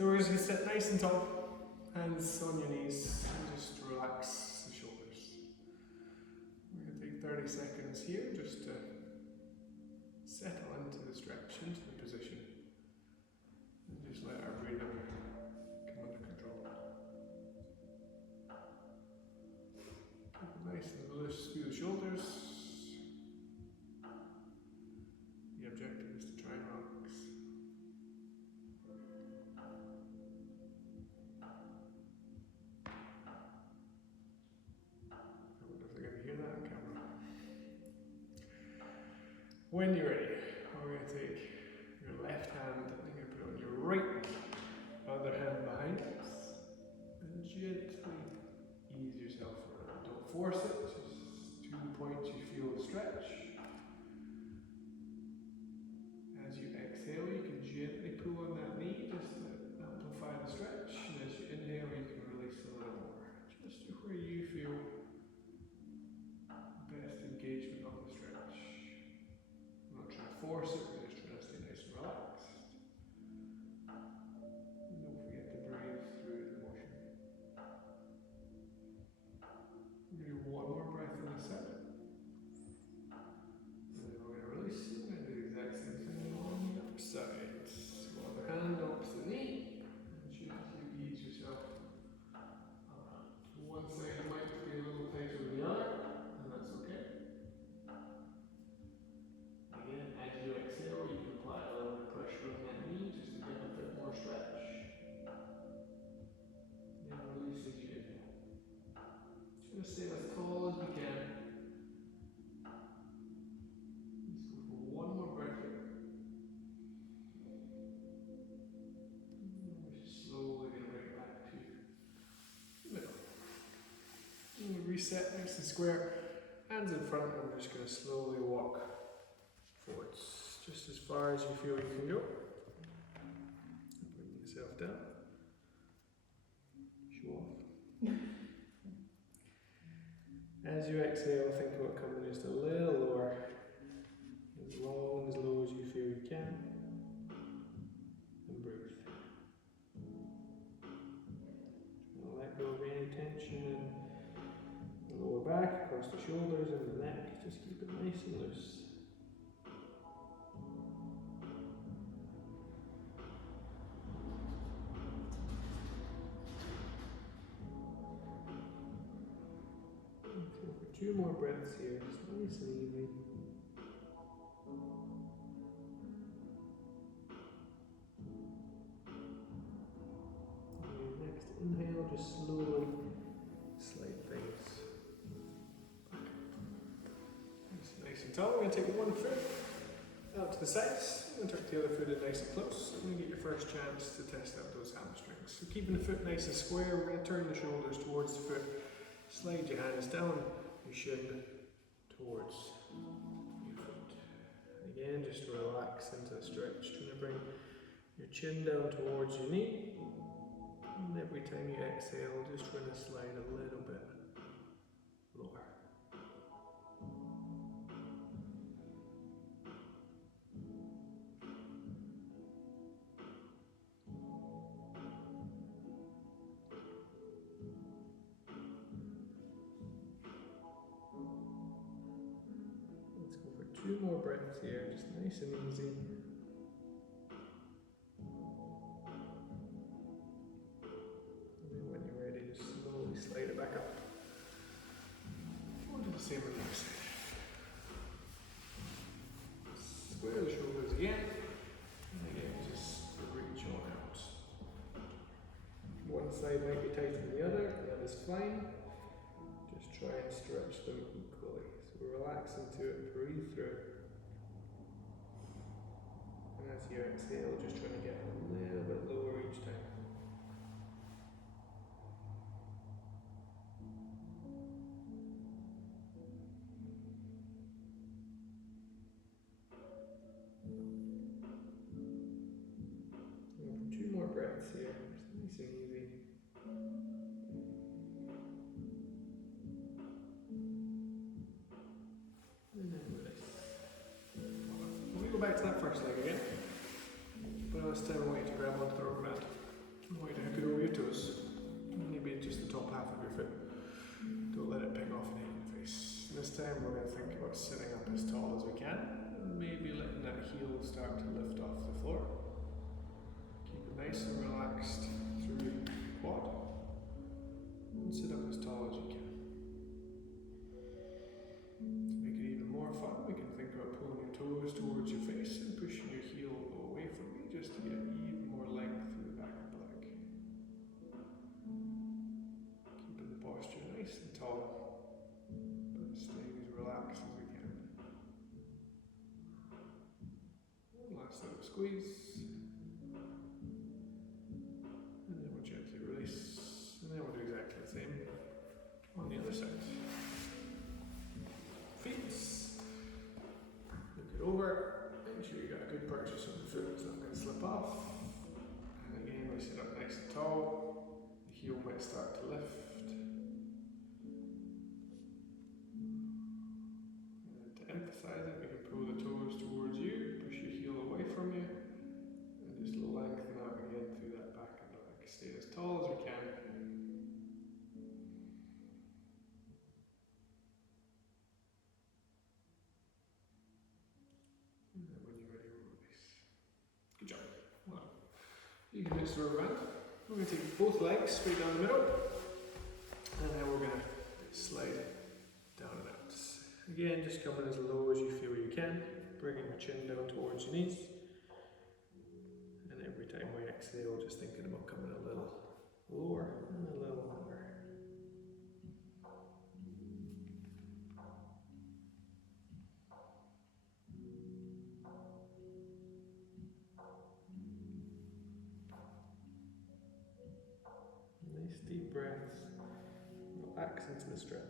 So we're just going to sit nice and tall, hands on your knees, and just relax the shoulders. We're going to take 30 seconds here just to settle into the stretch, into the position, and just let our breathing come under control. Keep it nice and loose through the shoulders. The objective is to try and relax. When you're ready, we're going to take your left hand and you're going to put it on your right knee, other hand behind us, and gently ease yourself around. Don't force it, just 2 points you feel the stretch. As you exhale, you can gently pull on that knee just to amplify the stretch, and as you inhale, you can release a little more, just to where you feel the best engagement of the stretch. Force it, we're just trying to stay nice and relaxed. And don't forget to breathe through the motion. We're going to do one more breath on this side. And then we're going to release it. We're going to do the exact same thing on the other side. So other hand opposite knee. And gently ease yourself. One side might be a little tighter than the other, and that's okay. Again, as you exhale, you can apply a little bit of pressure on that knee just to get a bit more stretch. Then release as you inhale. Just stay as tall as we can. Let's go for one more breath here. And we're just slowly going to bring it back to the middle. And we reset nice and square. Hands in front, and we're just going to slowly walk forwards, just as far as you feel you can go. Bring yourself down. Show off. As you exhale, think about coming just a little lower, as low as you feel you can, and breathe. Let go of any tension in the lower back, across the shoulders and the neck. Just keep it nice and loose. Two more breaths here, just nice and easy. And next inhale, just slowly slide things back up. Nice and tall. We're going to take one foot out to the sides. We're going to tuck the other foot in nice and close. And you get your first chance to test out those hamstrings. So keeping the foot nice and square, we're going to turn the shoulders towards the foot. Slide your hands down. Your shin towards your foot. Again, just relax into the stretch, trying to bring your chin down towards your knee. And every time you exhale, just trying to slide a little bit lower. Two more breaths here, just nice and easy. And then when you're ready, just slowly slide it back up. We'll do the same on the other side. Square the shoulders again. And again, just reach on out. One side might be tighter than the other's fine. Just try and stretch them equally. Relax into it and breathe through. And as you exhale, just trying to get a little bit lower each time. And 2 more breaths here, just nice and easy. Back to that first leg again. But this time I want you to grab onto the rubber band. time we're going to think about sitting up as tall as we can, and maybe letting that heel start to lift off the floor. Keep it nice and relaxed through the quad, and sit up as tall as you can. To make it even more fun, we can think about pulling your toes towards your face and pushing your heel away from you just to get even more length through the back of the leg. Keeping the posture nice and tall, but staying as relaxed as we can. Last little squeeze. And then we'll gently release. And then we'll do exactly the same on the other side. Feet. Look it over. Make sure you got a good purchase on the foot, it's not going to slip off. And again, we sit up nice and tall. The heel might start to lift. And to emphasize it, we can pull the toes towards you, push your heel away from you, and just lengthen out again through that back of the leg. Stay as tall as we can. And then when you're ready, we'll release. Good job. Well, you can just sort of around. We're going to take both legs straight down the middle, and then we're going to slide down and out. Again, just coming as low as you feel you can, bringing your chin down towards your knees. And every time we exhale, just thinking about coming a little lower and a little lower. Nice deep breaths. Relax into the stretch.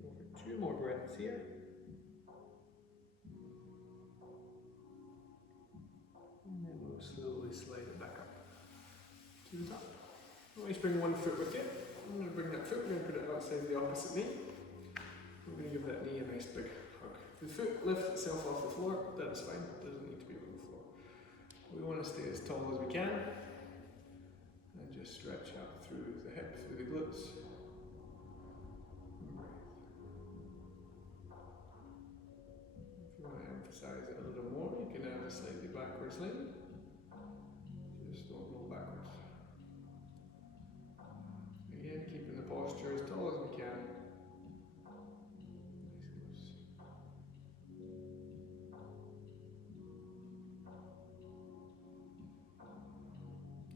Go for 2 more breaths here. And then we'll slowly slide it back up to the top. Always bring one foot with you. I'm going to bring that foot, we're going to put it outside the opposite knee. We're going to give that knee a nice big hug. If the foot lifts itself off the floor, that is fine. It doesn't need to be on the floor. We want to stay as tall as we can. And just stretch out through the hip, through the glutes. And breathe. If you want to emphasize it a little more, you can add a slightly backwards lean. Just don't roll backwards. Again, keeping the posture as tall as we can.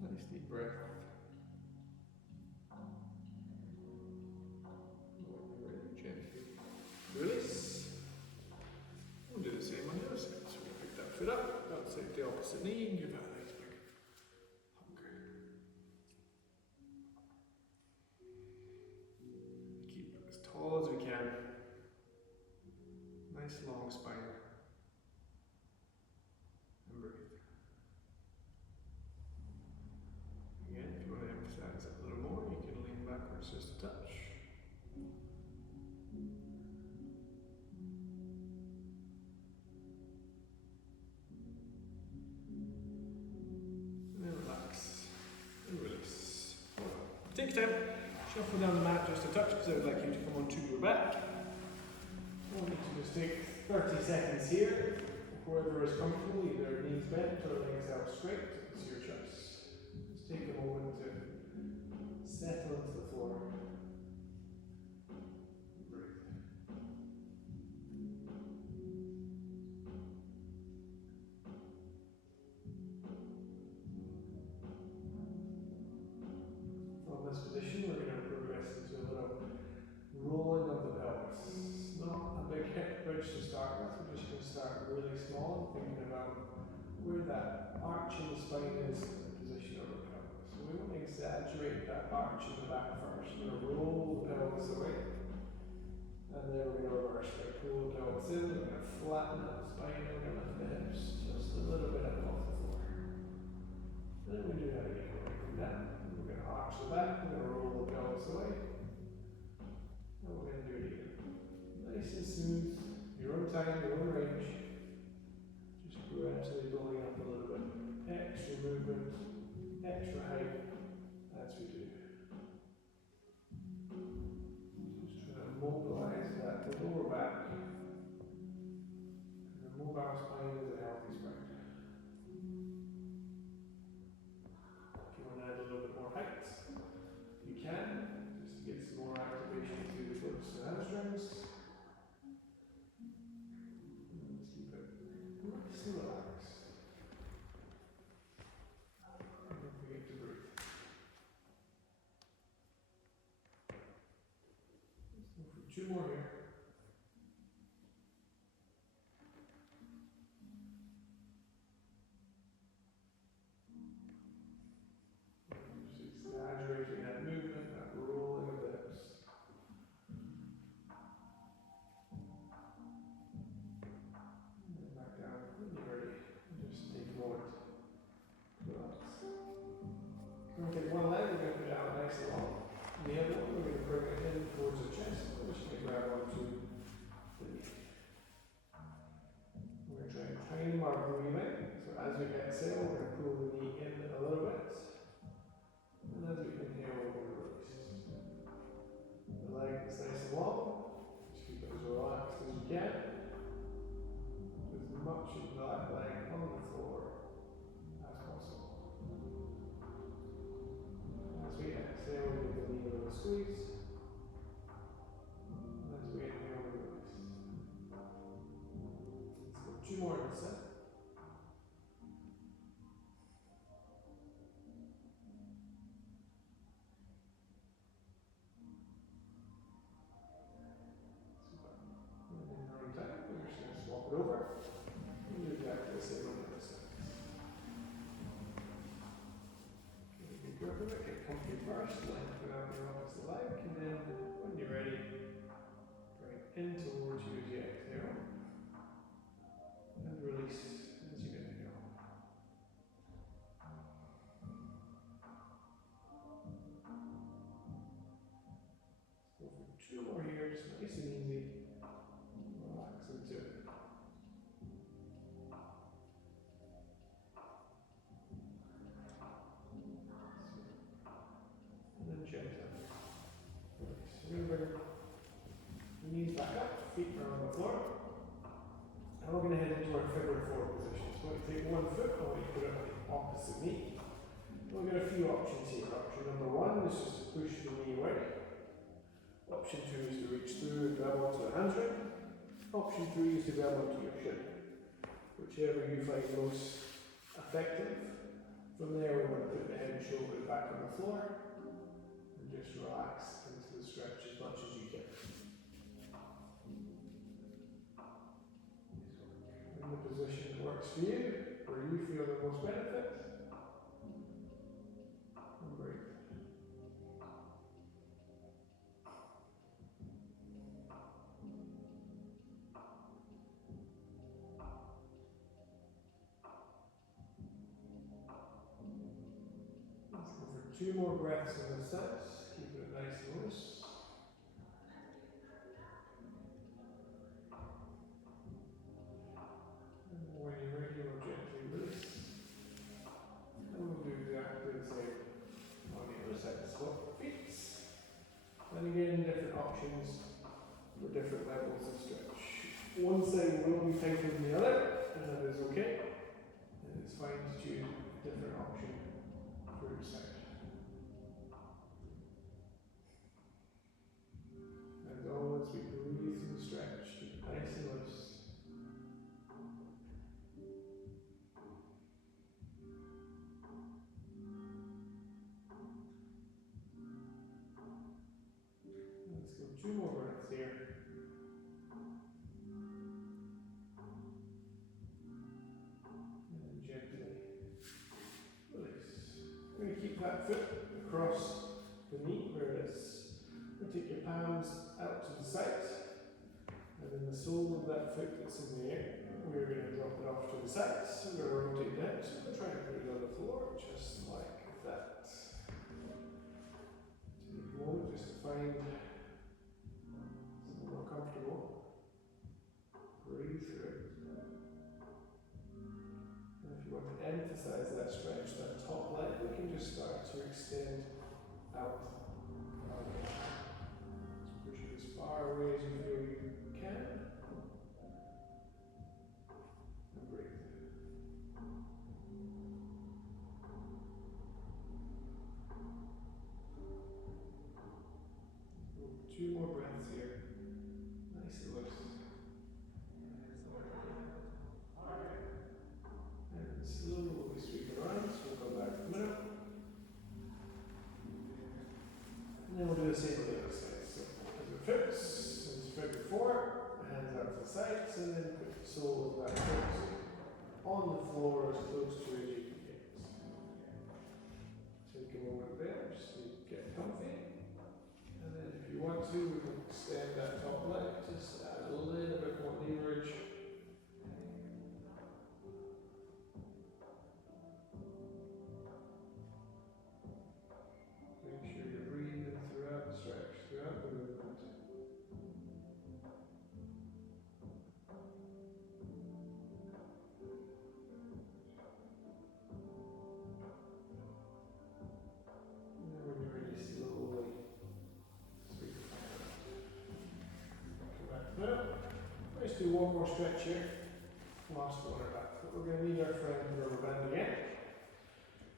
Nice deep breath. When you're ready, gently release. We'll do the same on the other side. So we'll pick that foot up, outside the opposite knee, and give that a nice big hug. Keep it as tall as we can. Nice long spine. And breathe. Again, if you want to emphasize it a little more, you can lean backwards just a touch. And then relax and release. Take your time, shuffle down the mat just a touch because I would like you to come onto your back. I want you to just take 30 seconds here, wherever is comfortable, either knees bent or legs out straight. It's your choice. Just take a moment to settle into the floor. Breathe. From this position, we're going to progress into a little rolling of the pelvis. Not a big hip bridge to start with, we're just going to start really small and thinking about where that arch in the spine is in the position of the pelvis. So we want to exaggerate that arch in the back first. We're going to roll the pelvis away, and then we're going to reverse. We're going to pull the pelvis in, we're going to flatten out the spine, and we're going to lift the hips just a little bit up off the floor. And then we do that again. We're going to come down, and we're going to arch the back, we're going to roll the pelvis away, and we're going to do it again. Nice and smooth, your own time, your own range. Just gradually building up a little bit. Extra movement. the lower back. And the mobile spine is a healthy spine. If you want to add a little bit more height, you can, just to get some more activation through the glutes and hamstrings. Let's keep it nice and relaxed. And don't forget to breathe. Let's go for 2 more here. Just exaggerating that movement, that rolling of the hips. And then back down when you're ready. Just take a moment. Relax. We're going to take one leg, we're going to put it out nice and long. The other one, we're going to bring it in towards the chest. We're just going to grab onto the knee. We're going to try and time our breathing. So as we exhale, we're going to pull the knee in a little bit. And as we inhale, we're going to release. The leg is nice and long. Just keep it as relaxed as you can. As much of that leg on the floor as possible. As we exhale, we give the knee a little squeeze. And as we inhale, we release. Let's go 2 more in a set. And in your own time, we're just going to swap it over and do exactly the same on the other side. Get a good grip of it, get comfy first, lengthen out your opposite leg, and then when you're ready, bring it in towards you as you exhale, and release as you inhale. Let's go for 2 more here, just nice and easy. Relax into it. And then gently. Release. We're going to bring the knees back up, feet are on the floor. And we're going to head into our figure 4 position. So we're going to take one foot, and we're going to put it on the opposite knee. We've got a few options here. Option number 1 is just to push the knee away. Option 2 is to reach through and grab onto the hamstring. Option 3 is to grab onto your shin. Whichever you find most effective. From there, we're going to put the head and shoulders back on the floor and just relax into the stretch as much as you can. In the position that works for you, where you feel the most benefit. And breathe. Let's go for 2 more breaths in this sense, keeping it nice and loose. And when you're ready, we'll gently release. And we'll do exactly the same on the other side. Swap feet. And again, different options for different levels of stretch. One side will be tighter than the other, and that is okay. And it's fine to choose a different option for each side. As always, we breathe through the stretch, keep it nice and loose. Let's go 2 more breaths here. And then gently release. We're going to keep that foot across the knee where it is. We'll take your palms out to the side. And then the sole of that foot that's in the air, we're going to drop it off to the side. So we're going to rotate that. So we're trying to put it on the floor, just like that. Take a moment just to find something more comfortable. Breathe through it. And if you want to emphasize that stretch, that top leg, we can just start to extend out. Just push it as far away as you feel you and then put the sole of that foot on the floor as close to as you can get. Take a moment there, just to get comfy. And then if you want to, we can extend that top leg, just add a little bit more leverage. Make sure you're breathing throughout the stretch, throughout the movement. Let's do one more stretch here. Last one on our back foot. We're going to need our friend rubber band again.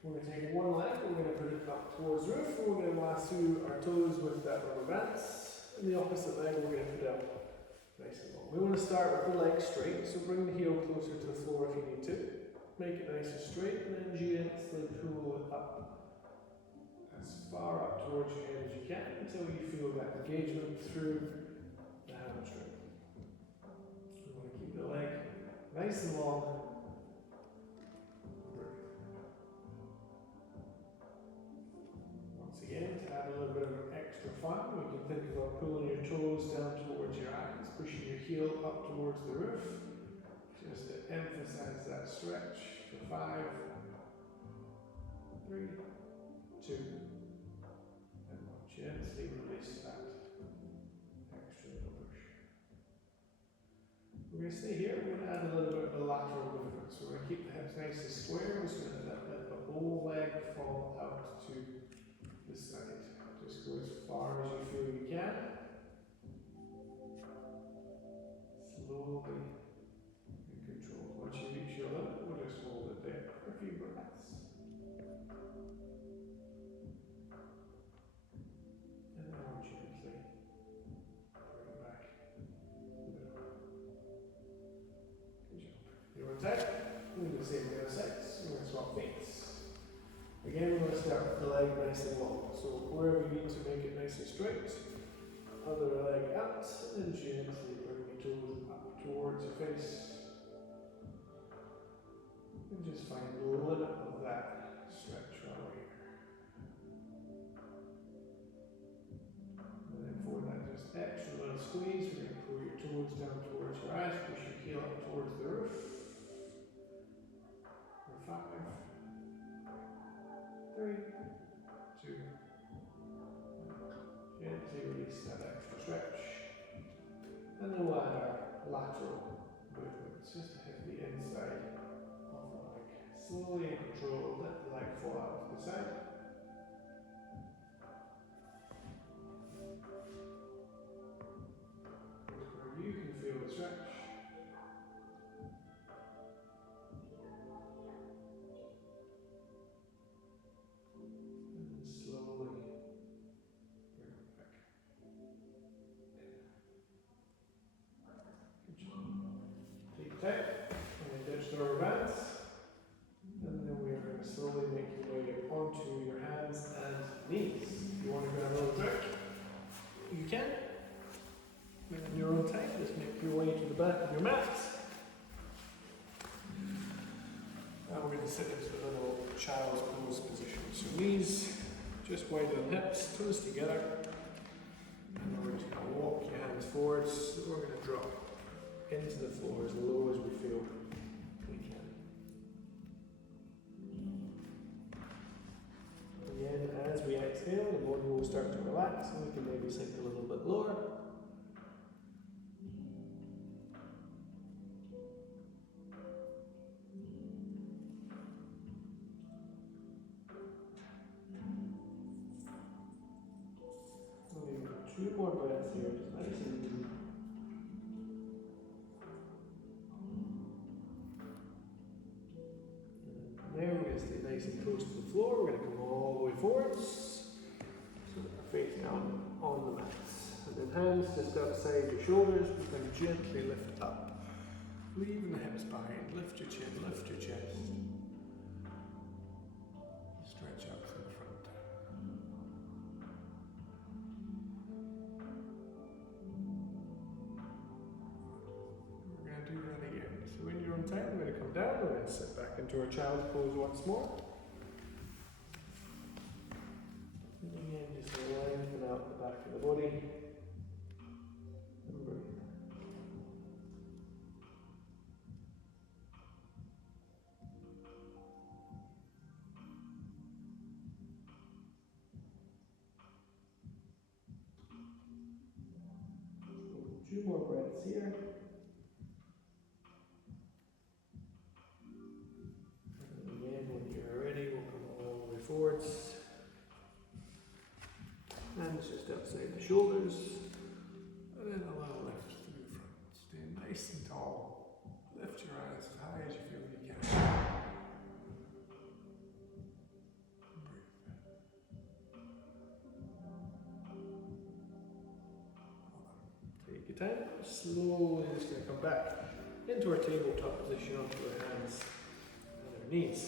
We're going to take one leg, we're going to put it up towards the roof, and we're going to lasso our toes with that rubber band. And the opposite leg we're going to put up nice and long. We want to start with the leg straight, so bring the heel closer to the floor if you need to. Make it nice and straight, and then gently pull it up as far up towards your head as you can until you feel that engagement through the hamstring. We want to keep the leg nice and long. Once again, to add a little bit of extra fun, we can think about pulling your toes down towards your eyes, pushing your heel up towards the roof, just to emphasize that stretch for 5, 3, 2, and 1. Gently release that extra little push. We're going to stay here. We're going to add a little bit of a lateral movement. So we're going to keep the hips nice and square. We're just going to let the whole leg fall out to the side. Just go as far as you feel you can. Slowly in control. Once you reach your limit, we'll just hold it there for a few breaths. And then I'll gently bring it back. Good job. You're on tight. We're going to do the same with the other sides. We're going to swap feet. Again, we're going to start with the leg nice and long. So wherever you need to make it nice and straight, other leg out, and gently bring your toes up towards your face. And just find the limit of that stretch right here. And then for that just extra little squeeze, we're going to pull your toes down towards your eyes, push your heel up towards the roof. For 5, 3, 2, 1. Gently release that extra stretch. And then we'll add our lateral movements just to hit the inside of the leg. Slowly in control, let the leg fall out to the side. Where you can feel the stretch. Tight, and then touch the rubber bands, and then we are going to slowly make your way onto your hands and knees. If you want to grab a little trick, you can. When you're on tight, just make your way to the back of your mat. Now we're going to sit into a little child's pose position. So knees just wide on hips, toes together, and we're just going to walk your hands forwards. So we're going to drop into the floor as low as we feel we can. Again, as we exhale, the body will start to relax and we can maybe sink a little bit lower. Maybe 2 more breaths here, just nice and easy. Now we're going to stay nice and close to the floor. We're going to come all the way forwards. So our face down on the mat. And then hands just outside your shoulders. We can gently lift up. Leaving the hips behind. Lift your chin, lift your chest. Stretch up to the front. We're going down. We're going to sit back into our child's pose once more. And again, just lengthen out the back of the body. And breathe. Two more breaths here. And again, when you're ready, we'll come all the way forwards. Hands just outside the shoulders. And then a little lift through the front. Stay nice and tall. Lift your eyes as high as you feel you can. Breathe. Take your time. Slowly just going to come back into our tabletop position onto our hands and our knees.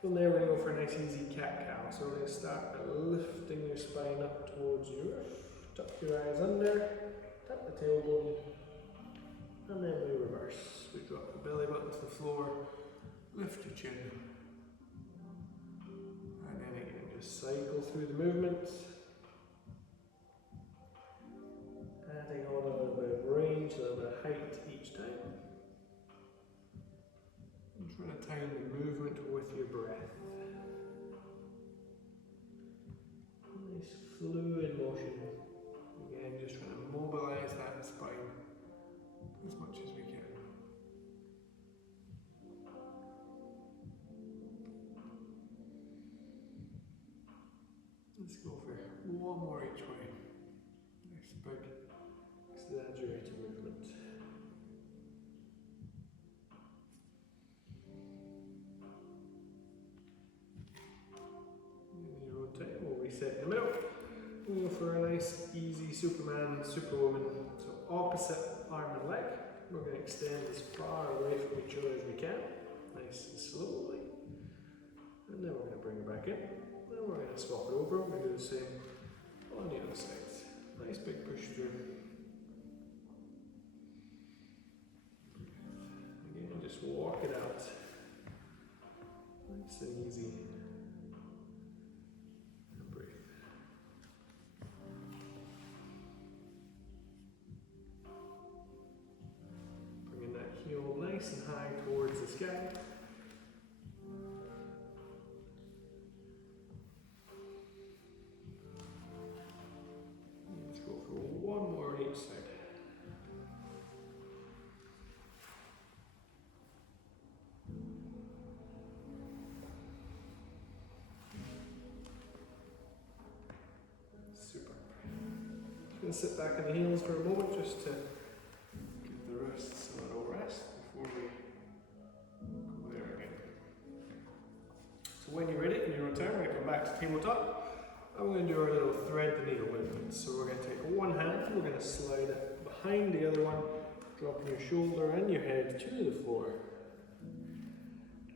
From there we're going to go for a nice easy cat-cow. So we're going to start by lifting your spine up towards your roof. Tuck your eyes under, tap the tailbone, and then we reverse. We drop the belly button to the floor, lift your chin, and then again just cycle through the movements. Adding on a little bit of range, a little bit of height each time. And trying to time the movement with your breath. Nice fluid motion. Again, just trying to mobilize that spine as much as we can. Let's go for one more each way. Nice big exaggerated movement. And you rotate, we'll reset in the middle. We'll go for a nice, easy Superman, Superwoman. So opposite arm and leg. We're going to extend as far away from each other as we can. Nice and slowly. And then we're going to bring it back in. Then we're going to swap it over. We're going to do the same on the other side. Nice big push through. Again, just walk it out. Nice and easy. And breathe. Bringing that heel nice and high towards the sky. Let's go for one more on each side. Super. Just going to sit back on the heels for a moment just to give the wrists a little rest before we go there again. So when you're ready, in your own time, we're going to come back to tabletop. And we're going to do our little thread the needle movement. So we're going to take one hand, we're going to slide it behind the other one, dropping your shoulder and your head to the floor.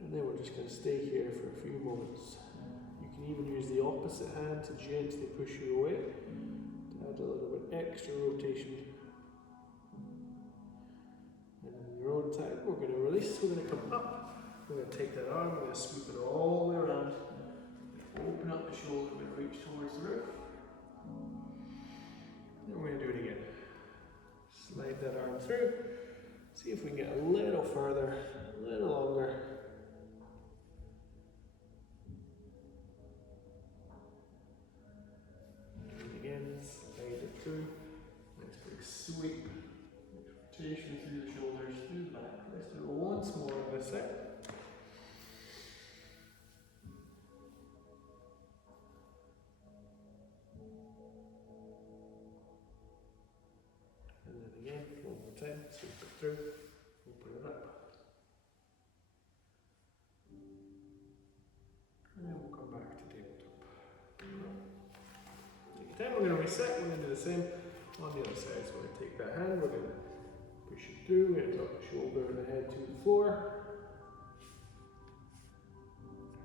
And then we're just going to stay here for a few moments. You can even use the opposite hand to gently push you away, to add a little bit extra rotation. And in your own time, we're going to release, we're going to come up, we're going to take that arm, we're going to sweep it all the way around. Open up the shoulder, we're going to reach towards the roof. Then we're going to do it again. Slide that arm through. See if we can get a little further, a little longer. And again, slide it through. Nice big sweep. Rotation through the shoulders, through the back. Let's do it once more on this side. Time, sweep it through, open it up. And then we'll come back to tabletop. Take your time, we're going to reset, we're going to do the same on the other side. So we're going to take that hand, we're going to push it through, we're going to drop the shoulder and the head to the floor.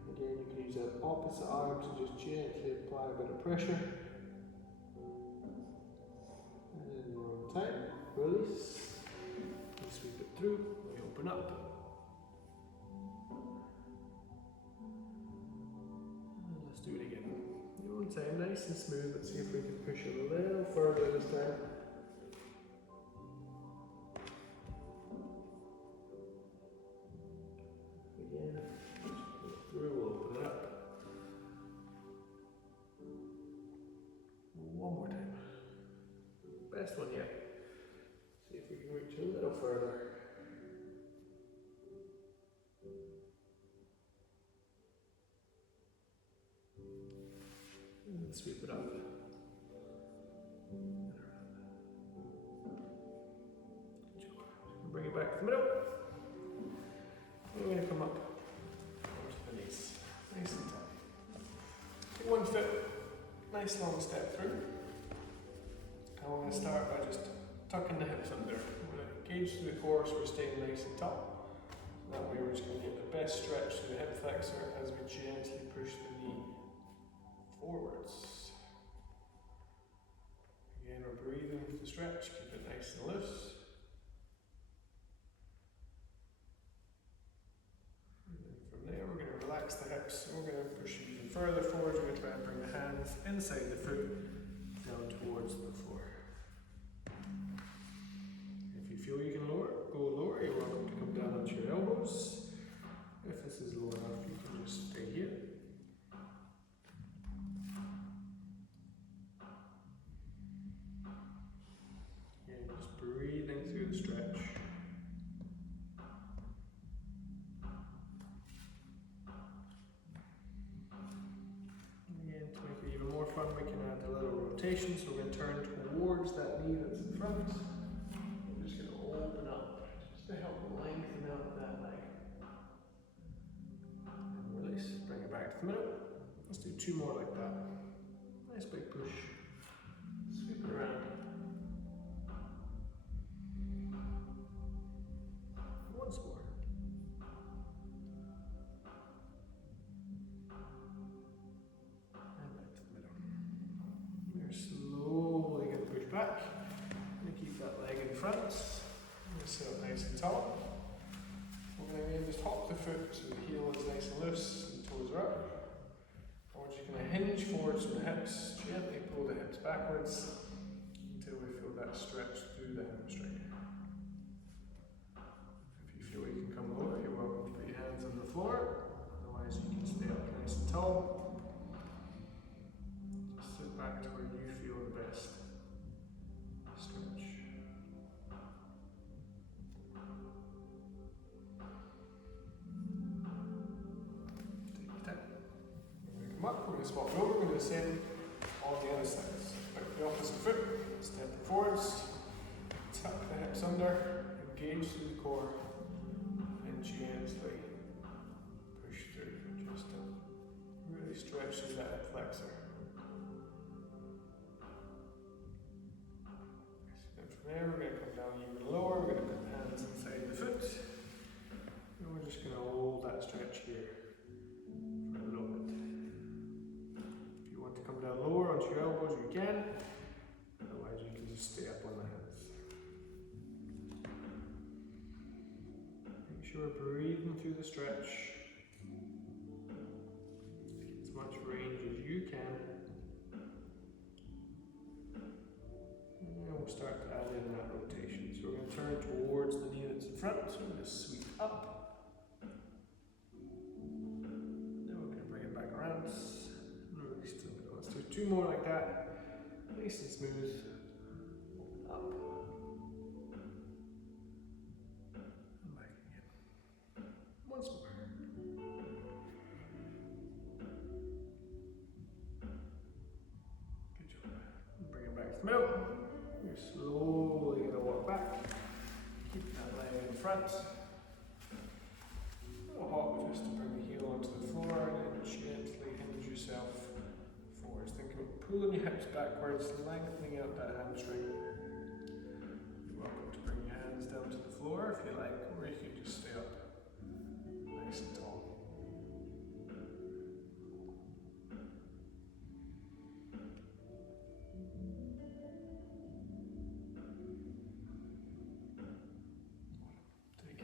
Again, you can use that opposite arm to just gently apply a bit of pressure. And in your own time, release. sweep it through, we open up. And let's do it again. One time, nice and smooth. Let's see if we can push it a little further this time. Again, just pull it through, we'll open it up. One more time. Best one yet. See if we can reach a little further. And sweep it up. Bring it back to the middle. And we're going to come up onto the knees. Nice and tight. Take one foot, nice long step through. And we're going to start by just tucking the hips under. We're going to engage through the core so we're staying nice and tall. That way we're just going to get the best stretch through the hip flexor as we gently push the knee forwards. Again, we're breathing with the stretch, keep it nice and loose. And then from there, we're going to relax the hips and we're going to push it even further forward. We're going to try and bring the hands inside the foot down towards the floor. If you feel you can go lower, you're welcome to come down onto your elbows. If this is low enough, you can just stay here. Again, just breathing through the stretch. Again, to make it even more fun, we can add a little rotation, so we're going to turn towards that knee that's in front. We're just going to open up, just to help lengthen out that leg. And release, bring it back to the middle. Let's do two more like that. Nice big push. Sweep it around. Once more. And back to the middle. You're slowly going to push back. And keep that leg in front. And sit up nice and tall. We're going to just hop the foot so the heel is nice and loose and the toes are up. And we're just going to hinge forwards from the hips, gently pull the hips backwards until we feel that stretch through the hamstring. If you feel you can come lower, you're welcome to put your hands on the floor. Otherwise, you can stay up nice and tall. Just sit back to where you feel the best stretch. Take your time. We're going to come up, we're going to swap it over, we're going to do the same on the other side. Pick the opposite foot, step forwards, tuck the hips under, engage through the core, and gently push through, just to really stretch through that hip flexor. And from there, we're going to come down even lower, we're going to put the hands inside the foot, and we're just going to hold that stretch here for a little bit. If you want to come down lower onto your elbows, you can. Otherwise, you can just stay up on the hands. Make sure we're breathing through the stretch. Take as much range as you can. And then we'll start to add in that rotation. So we're going to turn towards the knee that's in front. So we're going to sweep up. Then we're going to bring it back around. Release to the middle. Let's do two more like that. Nice and smooth. Up. And back again. Once more. Good job. And bring it back to the middle. You're slowly going to walk back. Keep that leg in front. A little hop just to bring the heel onto the floor and then gently hinge yourself forwards. Think about pulling your hips backwards, lengthening out that hamstring. You're welcome to bring your hands down to the floor if you like, or you can just stay up nice and tall.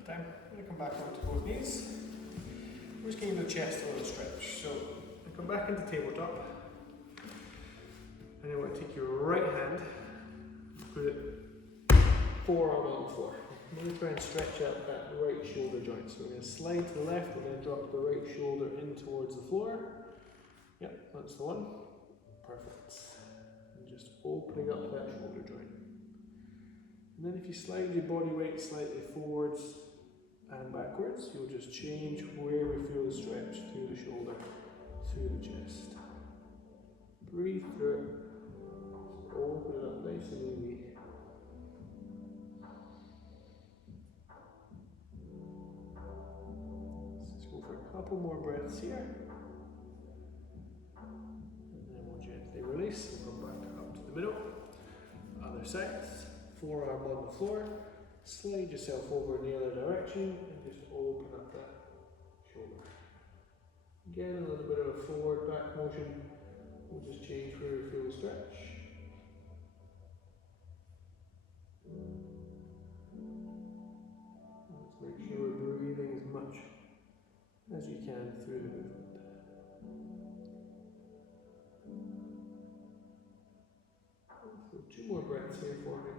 time. I'm going to come back onto both knees. We're just giving the chest a little stretch. So I come back into tabletop, and I want to take your right hand, put it forearm on the floor. I'm going to try and stretch out that right shoulder joint. So we're going to slide to the left and then drop the right shoulder in towards the floor. Yep, that's the one. Perfect. And just opening up that shoulder joint. And then if you slide your body weight slightly forwards and backwards, you'll just change where we feel the stretch through the shoulder, through the chest. Breathe through it. Just open it up nice and easy. Let's just go for a couple more breaths here. And then we'll gently release and come back up to the middle. Other side. Forearm on the floor, slide yourself over in the other direction and just open up that shoulder. Again, a little bit of a forward back motion. We'll just change where we feel the stretch. Let's make sure we're breathing as much as you can through the movement. So 2 more breaths here for me.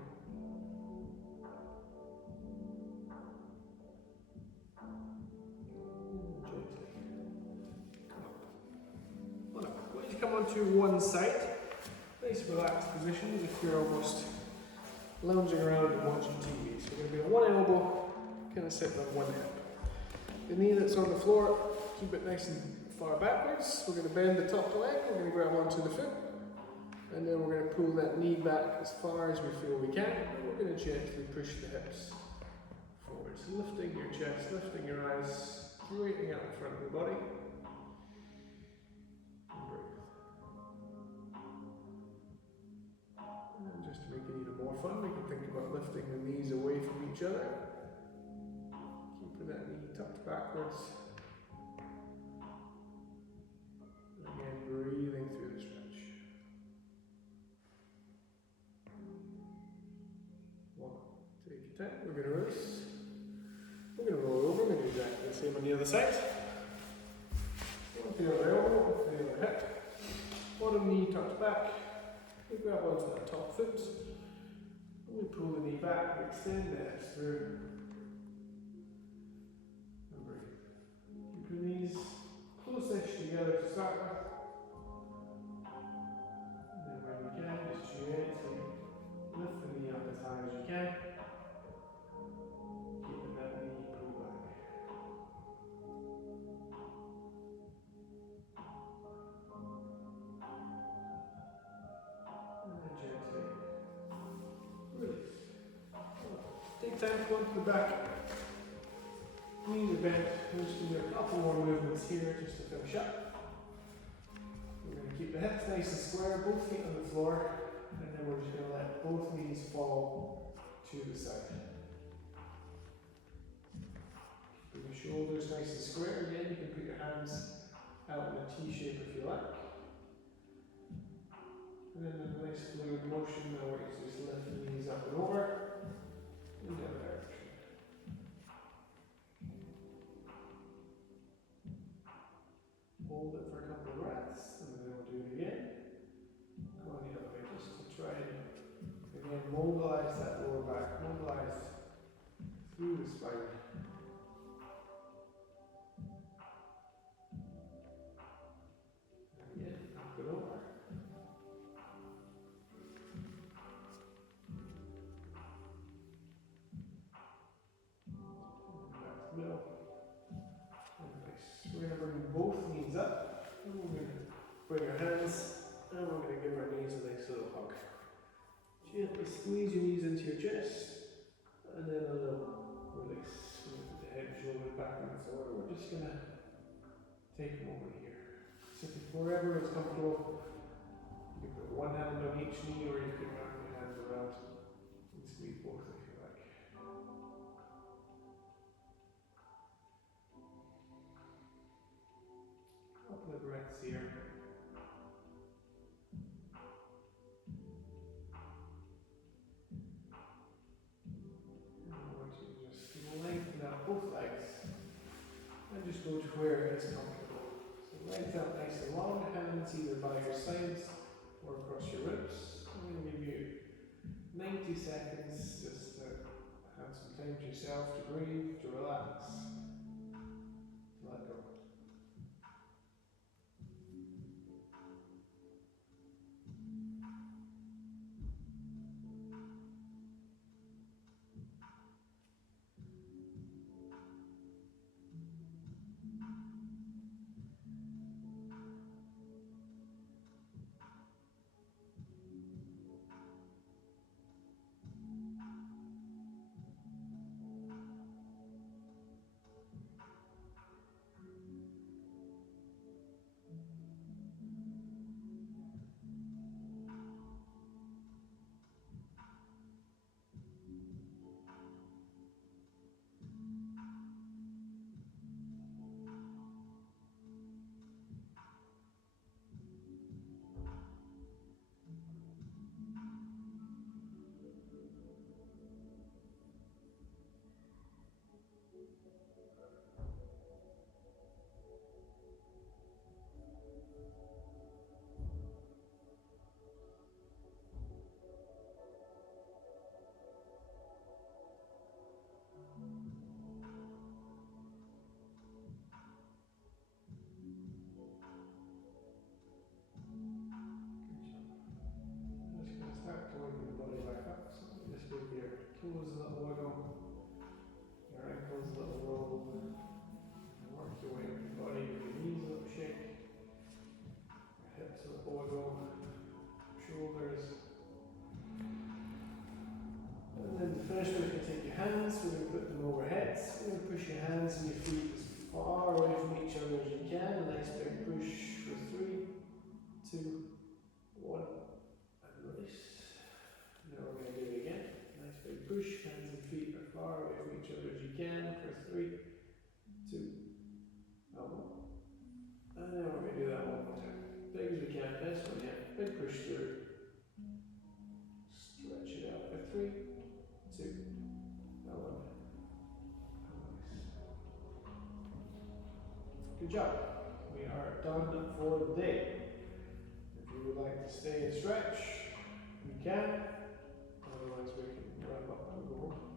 Come onto one side, nice relaxed position as if you're almost lounging around and watching TV. So we're going to be on one elbow, kind of sitting on one hip. The knee that's on the floor, keep it nice and far backwards. We're going to bend the top of the leg, we're going to grab onto the foot, and then we're going to pull that knee back as far as we feel we can, and we're going to gently push the hips forwards, lifting your chest, lifting your eyes, straightening out the front of the body. And just to make it even more fun, we can think about lifting the knees away from each other. Keeping that knee tucked backwards. And again, breathing through the stretch. 1, take your time, we're going to release. We're going to roll over, we're going to do exactly the same on the other side. One to the other elbow, one to the other hip. Bottom knee tucked back. We grab onto that top foot, and we pull the knee back, we extend the hips through, and breathe. Keep your knees close-ish together to start with, and then when you can, just gently lift the knee up as high as you can, keeping that knee pulled back. Take time to go into the back. Knees are bent. We're just going to do a couple more movements here just to finish up. We're going to keep the hips nice and square, both feet on the floor, and then we're just going to let both knees fall to the side. Keep the shoulders nice and square. Again, you can put your hands out in a T shape if you like. And then a nice fluid motion. Now we're just lift the knees up and over. In the other direction. Hold it for a couple of breaths, and then we'll do it again. Go on the other way, just to try and again mobilize that lower back, mobilize through the spine. And again, up and over. Middle. Nice. We're going to bring both knees up, and we're going to bring our hands, and we're going to give our knees a nice little hug. Gently squeeze your knees into your chest, and then a little release. We're going to put the head and shoulders back in its order. We're just going to take a moment here. Sitting wherever is comfortable. You can put one hand on each knee, or you can wrap your hands around and squeeze both if you like. Couple of breaths here. And I want you to just lengthen that go to where it's comfortable. So legs out nice and long, hands either by your sides or across your ribs. I'm going to give you 90 seconds just to have some time to yourself to breathe, to relax, to let go. Good job. Just going to start to working the body back up. So just give your toes a little wiggle, your ankles a little roll, and work your way up your body with your knees a little shake, your hips a little wiggle, shoulders. And then to finish, we're going to take your hands, we're going to put them over heads. We're going to push your hands and your feet as far away from each other as you can. A nice big push for 3, 2, 1, and release. Now we're going to do it again. Nice big push, hands and feet as far away from each other as you can for 3, 2, and 1. And then we're going to do that one more time. Big as we can. This one, yeah. Big push through. Stretch it out for 3, 2, and 1. Good job. We are done for the day. If you would like to stay and stretch, you can. Otherwise, we can wrap up and go home.